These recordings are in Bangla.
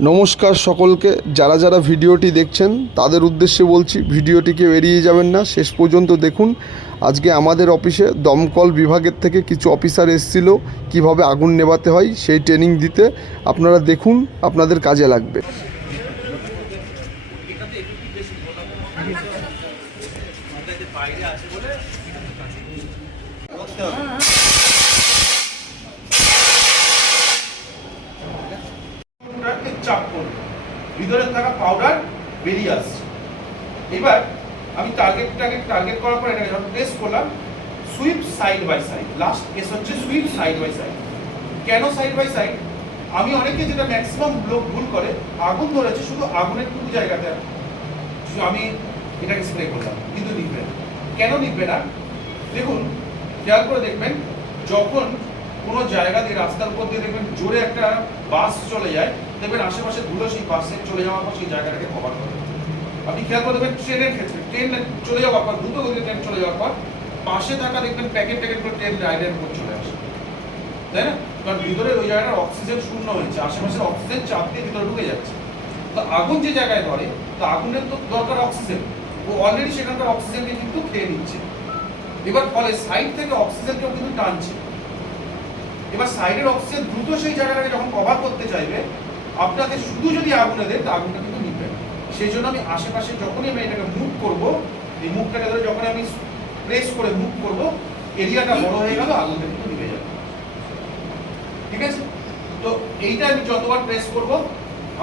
নমস্কার সকলকে। যারা যারা ভিডিওটি দেখছেন তাদের উদ্দেশ্যে বলছি, ভিডিওটিকে এড়িয়ে যাবেন না, শেষ পর্যন্ত দেখুন। আজকে আমাদের অফিসে দমকল বিভাগের থেকে কিছু অফিসার এসেছিল কিভাবে আগুন নেভাতে হয় সেই ট্রেনিং দিতে। আপনারা দেখুন, আপনাদের কাজে লাগবে। চাপ করবে, ভিতরে থাকা পাউডার বেরিয়ে আসছে। এবার আমি টার্গেট করার পর এটাকে যখন প্রেস করলাম, sweep side by side, last case হচ্ছে সুইপ সাইড বাই সাইড। কেন সাইড বাই সাইড? আমি অনেকে যেটা ম্যাক্সিমাম লোক ভুল করে, আগুন ধরেছে শুধু আগুনের টুকু জায়গাতে আমি এটাকে স্প্রে করলাম, কিন্তু নিভবে না। কেন নিভবে না? দেখুন, খেয়াল করে দেখবেন, যখন কোনো জায়গা দিয়ে রাস্তার উপর দিয়ে দেখবেন জোরে একটা বাস চলে যায়, দেখবেন আশেপাশে ধুলো সেই বাসে চলে যাওয়ার পর সেই জায়গাটাকে কভার করে। আপনি খেয়াল করে দেখবেন ট্রেনের ক্ষেত্রে, ট্রেন চলে যাওয়ার পর, দ্রুত গতিতে ট্রেন চলে যাওয়ার পর পাশে থাকা দেখবেন প্যাকেট করে ট্রেন রাইডের উপর চলে আসে, তাই না? কারণ ভিতরে ওই জায়গাটার অক্সিজেন শূন্য হয়েছে, আশেপাশের অক্সিজেন চাপ দিয়ে ভিতরে ঢুকে যাচ্ছে। তো আগুন যে জায়গায় ধরে, তো আগুনের তো দরকার অক্সিজেন, ও অলরেডি সেখানকার অক্সিজেনকে কিন্তু খেয়ে নিচ্ছে। এবার ফলে সাইড থেকে অক্সিজেনকেও কিন্তু টানছে। এবার সাইডের অক্সিজেন দ্রুত সেই জায়গাটাকে যখন কভার করতে চাইবে, আপনাকে শুধু যদি আগুনে দেয়, তো আগুনটা কিন্তু নিবে না। সেই জন্য আমি আশেপাশে যখনই আমি এটাকে মুভ করব, এই মুভটাকে ধরে যখন আমি প্রেস করে মুভ করব, এরিয়াটা বড় হয়ে গেল, আগুনটা কিন্তু নিভে যাবে। ঠিক আছে? তো এইটা আমি যতবার প্রেস করব,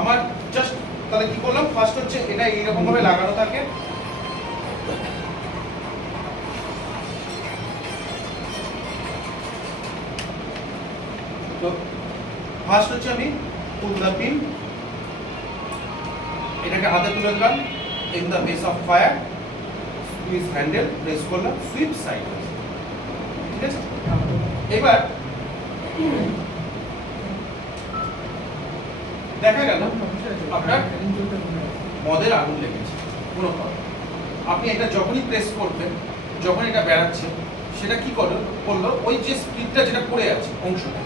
আমার জাস্ট তাহলে কি করলাম, ফার্স্ট হচ্ছে এটা এইরকম ভাবে লাগানো থাকে। তো ফার্স্ট হচ্ছে আমি পুল দ্য পিন, এটাকে হাতে তুলে দিলাম, in the base of fire, squeeze handle, press করলাম, সুইপ সাইড। ঠিক আছে? এবার দেখা গেল আপনার মদের আগুন লেগেছে কোনো কারণে। আপনি এটা যখনই প্রেস করবেন, যখন এটা বেড়াচ্ছে, সেটা কি করলো, ওই যে স্পিডটা যেটা পড়ে আছে অংশটা